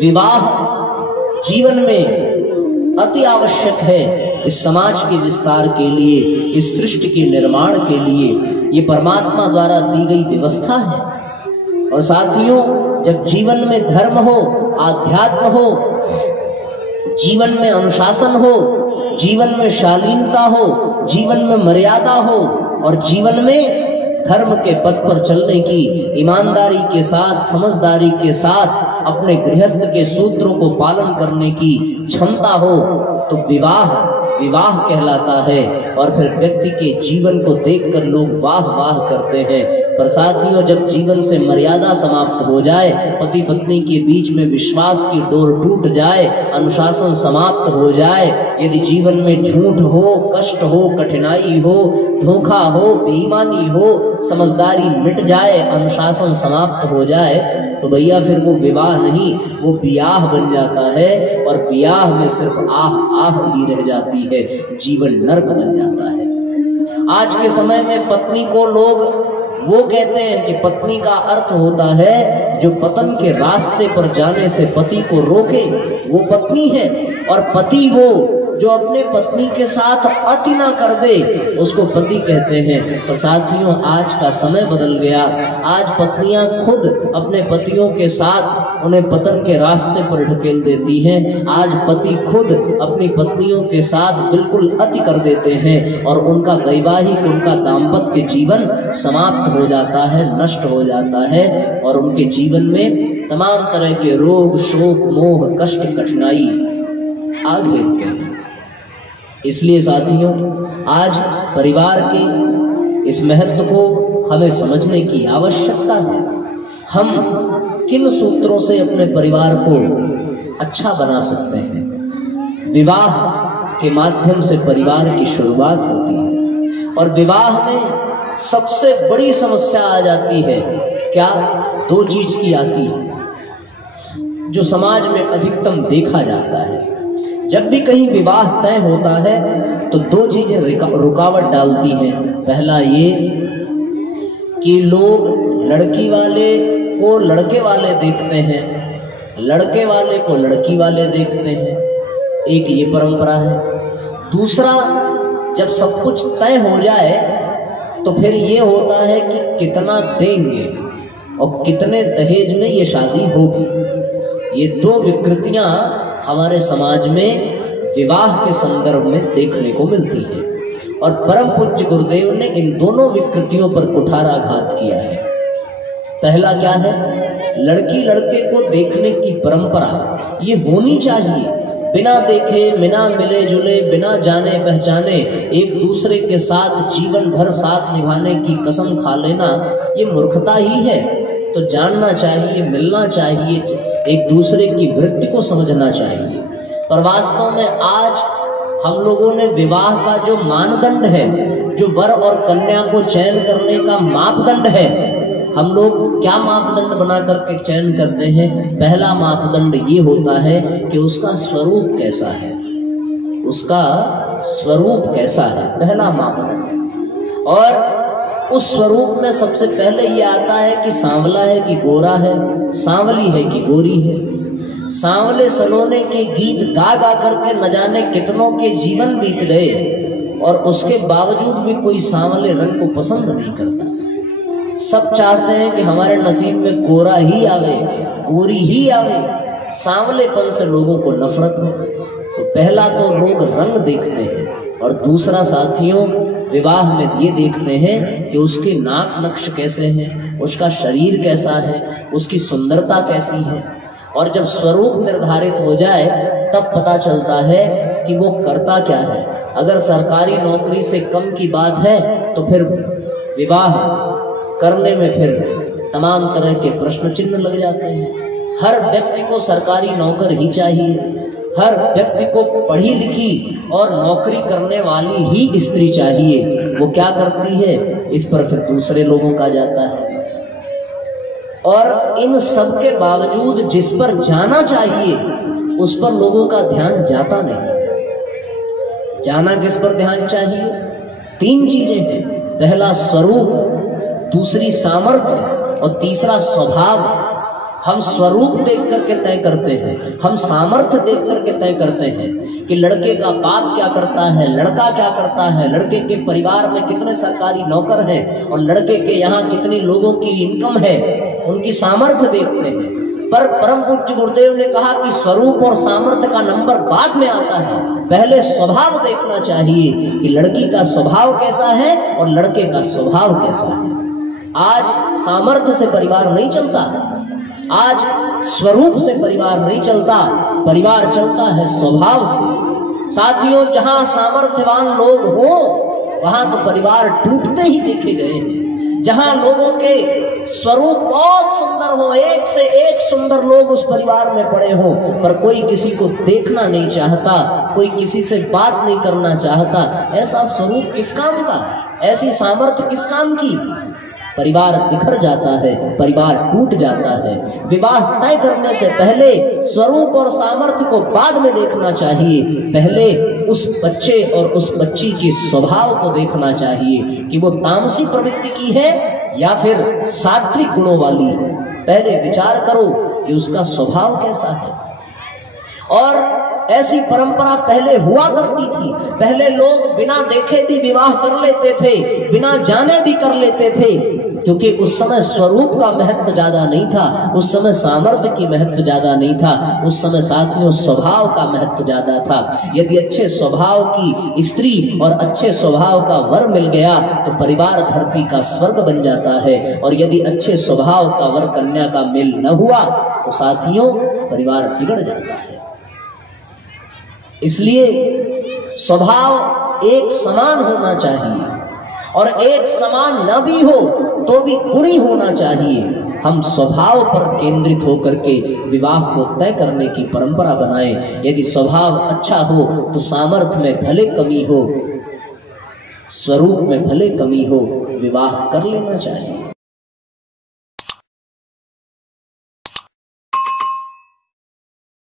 विवाह जीवन में अति आवश्यक है। इस समाज के विस्तार के लिए, इस सृष्टि के निर्माण के लिए ये परमात्मा द्वारा दी गई व्यवस्था है। और साथियों, जब जीवन में धर्म हो, आध्यात्म हो, जीवन में अनुशासन हो, जीवन में शालीनता हो, जीवन में मर्यादा हो और जीवन में धर्म के पथ पर चलने की ईमानदारी के साथ, समझदारी के साथ अपने गृहस्थ के सूत्रों को पालन करने की क्षमता हो, तो विवाह कहलाता है। और फिर व्यक्ति के जीवन को देखकर लोग वाह वाह करते हैं। पर साथियों, जब जीवन से मर्यादा समाप्त हो जाए, पति पत्नी के बीच में विश्वास की डोर टूट जाए, अनुशासन समाप्त हो जाए, यदि जीवन में झूठ हो, कष्ट हो, कठिनाई हो, धोखा हो, बेईमानी हो, समझदारी मिट जाए, अनुशासन समाप्त हो जाए, तो भैया फिर वो विवाह नहीं, वो ब्याह बन जाता है। और ब्याह में सिर्फ आह ही रह जाती है, जीवन नर्क बन जाता है। आज के समय में पत्नी को लोग वो कहते हैं कि पत्नी का अर्थ होता है जो पतन के रास्ते पर जाने से पति को रोके, वो पत्नी है। और पति वो जो अपने पत्नी के साथ अति ना कर दे, उसको पति कहते हैं। तो साथियों, आज का समय बदल गया। आज पत्नियां खुद अपने पतियों के साथ उन्हें पतन के रास्ते पर ढकेल देती हैं। आज पति खुद अपनी पत्नियों के साथ बिल्कुल अति कर देते हैं और उनका वैवाहिक, उनका दाम्पत्य जीवन समाप्त हो जाता है, नष्ट हो जाता है और उनके जीवन में तमाम तरह के रोग, शोक, मोह, कष्ट, कठिनाई आ घेरते हैं। इसलिए साथियों, आज परिवार के इस महत्व को हमें समझने की आवश्यकता है। हम किन सूत्रों से अपने परिवार को अच्छा बना सकते हैं? विवाह के माध्यम से परिवार की शुरुआत होती है और विवाह में सबसे बड़ी समस्या आ जाती है। क्या? दो चीज की आती है जो समाज में अधिकतम देखा जाता है। जब भी कहीं विवाह तय होता है तो दो चीजें रुकावट डालती हैं। पहला ये कि लोग लड़की वाले को लड़के वाले देखते हैं, लड़के वाले को लड़की वाले देखते हैं, एक ये परंपरा है। दूसरा, जब सब कुछ तय हो जाए तो फिर ये होता है कि कितना देंगे और कितने दहेज में ये शादी होगी। ये दो विकृतियां हमारे समाज में विवाह के संदर्भ में देखने को मिलती है और परम पूज्य गुरुदेव ने इन दोनों विकृतियों पर कुठाराघात किया है। पहला क्या है? लड़की लड़के को देखने की परंपरा ये होनी चाहिए। बिना देखे, बिना मिले जुले, बिना जाने पहचाने एक दूसरे के साथ जीवन भर साथ निभाने की कसम खा लेना ये मूर्खता ही है। तो जानना चाहिए, मिलना चाहिए, एक दूसरे की वृत्ति को समझना चाहिए। पर वास्तव में आज हम लोगों ने विवाह का जो मानदंड है, जो वर और कन्या को चयन करने का मापदंड है, हम लोग क्या मापदंड बना करके चयन करते हैं? पहला मापदंड ये होता है कि उसका स्वरूप कैसा है, उसका स्वरूप कैसा है, पहला मापदंड। और उस स्वरूप में सबसे पहले ये आता है कि सांवला है कि गोरा है, सांवली है कि गोरी है। सांवले सलोने के गीत गा गा करके न जाने कितनों के जीवन बीत गए और उसके बावजूद भी कोई सांवले रंग को पसंद नहीं करता। सब चाहते हैं कि हमारे नसीब में गोरा ही आवे, गोरी ही आवे। सांवलेपन से लोगों को नफरत है। तो पहला तो लोग रंग देखते हैं और दूसरा साथियों, विवाह में ये देखते हैं कि उसके नाक नक्श कैसे हैं, उसका शरीर कैसा है, उसकी सुंदरता कैसी है। और जब स्वरूप निर्धारित हो जाए तब पता चलता है कि वो करता क्या है। अगर सरकारी नौकरी से कम की बात है तो फिर विवाह करने में फिर तमाम तरह के प्रश्न चिन्ह लग जाते हैं। हर व्यक्ति को सरकारी नौकर ही चाहिए, हर व्यक्ति को पढ़ी लिखी और नौकरी करने वाली ही स्त्री चाहिए। वो क्या करती है, इस पर फिर दूसरे लोगों का जाता है। और इन सब के बावजूद जिस पर जाना चाहिए उस पर लोगों का ध्यान जाता नहीं। जाना किस पर ध्यान चाहिए? तीन चीजें हैं। पहला स्वरूप, दूसरी सामर्थ्य और तीसरा स्वभाव। हम स्वरूप देख करके तय करते हैं, हम सामर्थ्य देख करके तय करते हैं कि लड़के का बाप क्या करता है, लड़का क्या करता है, लड़के के परिवार में कितने सरकारी नौकर हैं और लड़के के यहाँ कितनी लोगों की इनकम है, उनकी सामर्थ्य देखते हैं। पर परम पूज्य गुरुदेव ने कहा कि स्वरूप और सामर्थ्य का नंबर बाद में आता है, पहले स्वभाव देखना चाहिए कि लड़की का स्वभाव कैसा है और लड़के का स्वभाव कैसा है। आज सामर्थ्य से परिवार नहीं चलता, आज स्वरूप से परिवार नहीं चलता, परिवार चलता है स्वभाव से। साथियों, जहां सामर्थ्यवान लोग हो वहां तो परिवार टूटते ही देखे गए हैं। जहां लोगों के स्वरूप बहुत सुंदर हो, एक से एक सुंदर लोग उस परिवार में पड़े हों, पर कोई किसी को देखना नहीं चाहता, कोई किसी से बात नहीं करना चाहता, ऐसा स्वरूप किस काम का, ऐसी सामर्थ्य किस काम की? परिवार बिखर जाता है, परिवार टूट जाता है। विवाह तय करने से पहले स्वरूप और सामर्थ्य को बाद में देखना चाहिए, पहले उस बच्चे और उस बच्ची के स्वभाव को देखना चाहिए कि वो तामसी प्रवृत्ति की है या फिर सात्विक गुणों वाली है। पहले विचार करो कि उसका स्वभाव कैसा है। और ऐसी परंपरा पहले हुआ करती थी। पहले लोग बिना देखे भी विवाह कर लेते थे, बिना जाने भी कर लेते थे, क्योंकि उस समय स्वरूप का महत्व ज्यादा नहीं था, उस समय सामर्थ्य की महत्व ज्यादा नहीं था, उस समय साथियों स्वभाव का महत्व ज्यादा था। यदि अच्छे स्वभाव की स्त्री और अच्छे स्वभाव का वर मिल गया तो परिवार धरती का स्वर्ग बन जाता है, और यदि अच्छे स्वभाव का वर कन्या का मेल न हुआ तो साथियों परिवार बिगड़ जाता है। इसलिए स्वभाव एक समान होना चाहिए, और एक समान न भी हो तो भी गुणी होना चाहिए। हम स्वभाव पर केंद्रित होकर के विवाह को तय करने की परंपरा बनाएं। यदि स्वभाव अच्छा हो तो सामर्थ्य में भले कमी हो, स्वरूप में भले कमी हो, विवाह कर लेना चाहिए।